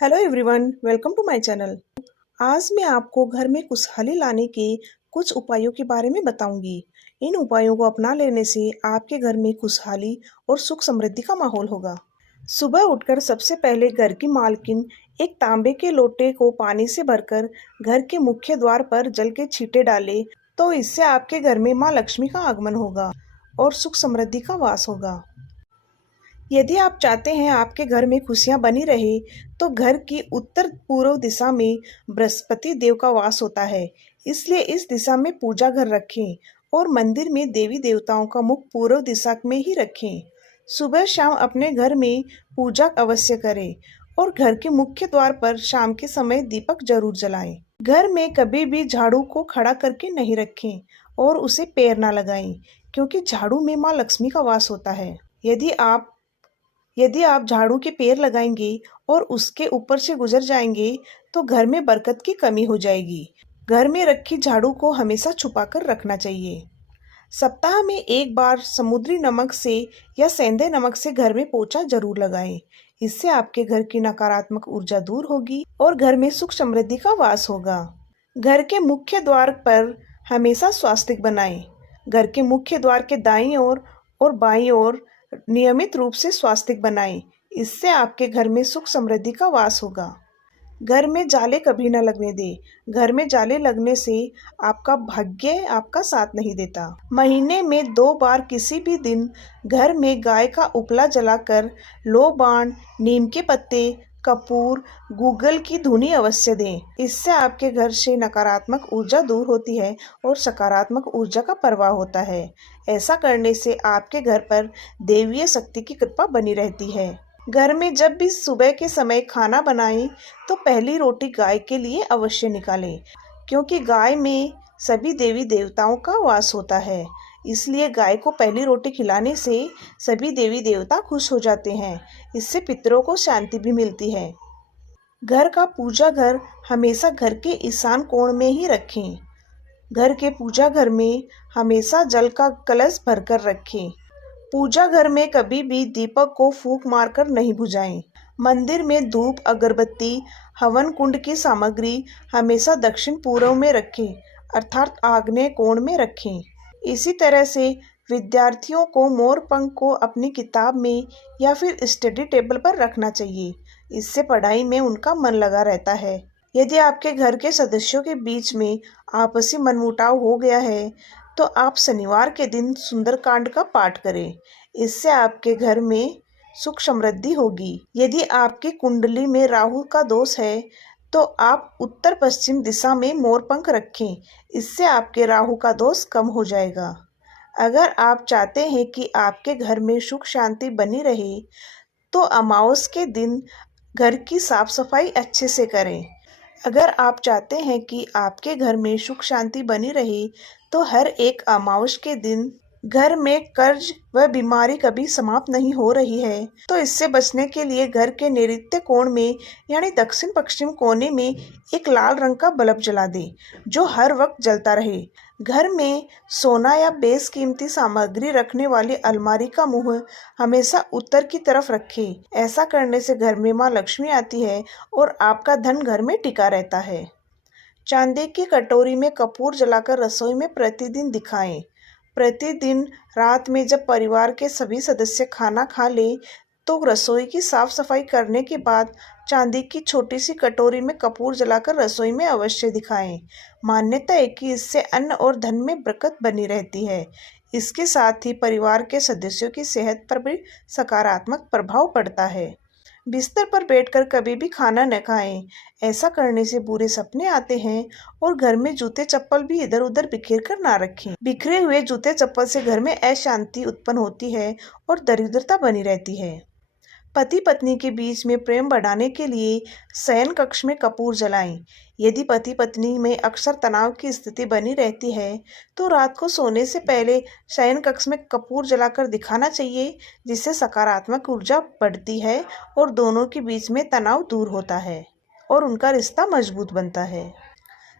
Hello everyone, welcome to my channel. आज मैं आपको घर में खुशहाली लाने के कुछ उपायों के बारे में बताऊंगी। इन उपायों को अपना लेने से आपके घर में खुशहाली और सुख समृद्धि का माहौल होगा। सुबह उठकर सबसे पहले घर की मालकिन एक तांबे के लोटे को पानी से भरकर घर के मुख्य द्वार पर जल के छींटे डाले, तो इससे आपके घर में माँ लक्ष्मी का आगमन होगा और सुख समृद्धि का वास होगा। यदि आप चाहते हैं आपके घर में खुशियां बनी रहे, तो घर की उत्तर पूर्व दिशा में बृहस्पति देव का वास होता है। इसलिए इस दिशा में पूजा घर रखें और मंदिर में देवी देवताओं का मुख पूर्व दिशा में ही रखें। सुबह शाम अपने घर में पूजा अवश्य करें और घर के मुख्य द्वार पर शाम के समय दीपक जरूर जलाएं। घर में कभी भी झाड़ू को खड़ा करके नहीं रखें और उसे पैर ना लगाएं, क्योंकि झाड़ू में माँ लक्ष्मी का वास होता है। यदि आप झाड़ू के पैर लगाएंगे और उसके ऊपर से गुजर जाएंगे, तो घर में बरकत की कमी हो जाएगी। घर में रखी झाड़ू को हमेशा छुपाकर रखना चाहिए। सप्ताह में एक बार समुद्री नमक से या सेंधे नमक से घर में पोछा जरूर लगाएं। इससे आपके घर की नकारात्मक ऊर्जा दूर होगी और घर में सुख समृद्धि का वास होगा। घर के मुख्य द्वार पर हमेशा स्वास्तिक बनाएं। घर के मुख्य द्वार के दाईं ओर और बाईं ओर नियमित रूप से स्वास्तिक बनाएं। इससे आपके घर में सुख समृद्धि का वास होगा। घर में जाले कभी न लगने दें। घर में जाले लगने से आपका भाग्य आपका साथ नहीं देता। महीने में 2 बार किसी भी दिन घर में गाय का उपला जलाकर लो बाण, नीम के पत्ते, कपूर, गूगल की धुनी अवश्य दें। इससे आपके घर से नकारात्मक ऊर्जा दूर होती है और सकारात्मक ऊर्जा का प्रवाह होता है। ऐसा करने से आपके घर पर देवीय शक्ति की कृपा बनी रहती है। घर में जब भी सुबह के समय खाना बनाएं, तो पहली रोटी गाय के लिए अवश्य निकालें, क्योंकि गाय में सभी देवी देवताओं का वास होता है। इसलिए गाय को पहली रोटी खिलाने से सभी देवी देवता खुश हो जाते हैं। इससे पितरों को शांति भी मिलती है। घर का पूजा घर हमेशा घर के ईशान कोण में ही रखें। घर के पूजा घर में हमेशा जल का कलश भरकर रखें। पूजा घर में कभी भी दीपक को फूंक मारकर नहीं बुझाएं। मंदिर में धूप, अगरबत्ती, हवन कुंड की सामग्री हमेशा दक्षिण पूर्व में रखें, अर्थात आग्नेय कोण में रखें। इसी तरह से विद्यार्थियों को मोर पंख को अपनी किताब में या फिर स्टडी टेबल पर रखना चाहिए। इससे पढ़ाई में उनका मन लगा रहता है। यदि आपके घर के सदस्यों के बीच में आपसी मनमुटाव हो गया है, तो आप शनिवार के दिन सुंदरकांड का पाठ करें। इससे आपके घर में सुख समृद्धि होगी। यदि आपकी कुंडली में राहु का दोष है, तो आप उत्तर पश्चिम दिशा में मोरपंख रखें। इससे आपके राहु का दोष कम हो जाएगा। अगर आप चाहते हैं कि आपके घर में सुख शांति बनी रहे, तो अमावस के दिन घर की साफ सफाई अच्छे से करें। अगर आप चाहते हैं कि आपके घर में सुख शांति बनी रहे, तो हर एक अमावस के दिन घर में कर्ज व बीमारी कभी समाप्त नहीं हो रही है, तो इससे बचने के लिए घर के नैऋत्य कोण में यानी दक्षिण पश्चिम कोने में एक लाल रंग का बल्ब जला दें, जो हर वक्त जलता रहे। घर में सोना या बेशकीमती सामग्री रखने वाली अलमारी का मुंह हमेशा उत्तर की तरफ रखें। ऐसा करने से घर में माँ लक्ष्मी आती है और आपका धन घर में टिका रहता है। चांदी की कटोरी में कपूर जलाकर रसोई में प्रतिदिन दिखाएं। प्रतिदिन रात में जब परिवार के सभी सदस्य खाना खा लें, तो रसोई की साफ सफाई करने के बाद चांदी की छोटी सी कटोरी में कपूर जलाकर रसोई में अवश्य दिखाएं। मान्यता है कि इससे अन्न और धन में बरकत बनी रहती है। इसके साथ ही परिवार के सदस्यों की सेहत पर भी सकारात्मक प्रभाव पड़ता है। बिस्तर पर बैठकर कभी भी खाना न खाएं। ऐसा करने से बुरे सपने आते हैं और घर में जूते चप्पल भी इधर उधर बिखेर कर ना रखें। बिखरे हुए जूते चप्पल से घर में अशांति उत्पन्न होती है और दरिद्रता बनी रहती है। पति पत्नी के बीच में प्रेम बढ़ाने के लिए शयन कक्ष में कपूर जलाएं। यदि पति पत्नी में अक्सर तनाव की स्थिति बनी रहती है, तो रात को सोने से पहले शयन कक्ष में कपूर जलाकर दिखाना चाहिए, जिससे सकारात्मक ऊर्जा बढ़ती है और दोनों के बीच में तनाव दूर होता है और उनका रिश्ता मजबूत बनता है।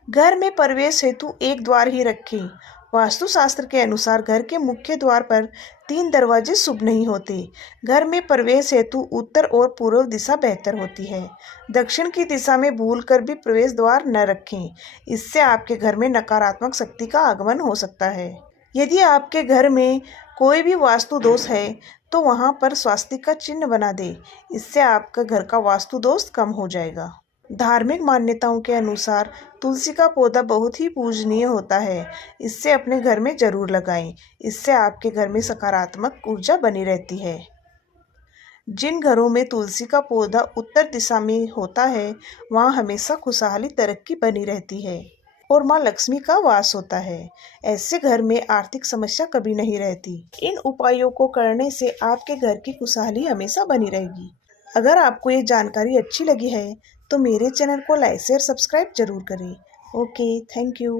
घर में प्रवेश हेतु एक द्वार ही रखें। वास्तुशास्त्र के अनुसार घर के मुख्य द्वार पर 3 दरवाजे शुभ नहीं होते। घर में प्रवेश हेतु उत्तर और पूर्व दिशा बेहतर होती है। दक्षिण की दिशा में भूलकर भी प्रवेश द्वार न रखें, इससे आपके घर में नकारात्मक शक्ति का आगमन हो सकता है। यदि आपके घर में कोई भी वास्तु दोष है तो वहां पर स्वास्तिक का चिन्ह बना दे, इससे आपका घर का वास्तु दोष कम हो जाएगा। धार्मिक मान्यताओं के अनुसार तुलसी का पौधा बहुत ही पूजनीय होता है, इससे अपने घर में जरूर लगाएं। इससे आपके घर में सकारात्मक ऊर्जा बनी रहती है। जिन घरों में तुलसी का पौधा उत्तर दिशा में होता है वहाँ हमेशा खुशहाली तरक्की बनी रहती है और माँ लक्ष्मी का वास होता है। ऐसे घर में आर्थिक समस्या कभी नहीं रहती। इन उपायों को करने से आपके घर की खुशहाली हमेशा बनी रहेगी। अगर आपको ये जानकारी अच्छी लगी है तो मेरे चैनल को लाइक शेयर सब्सक्राइब जरूर करें। Okay, thank you.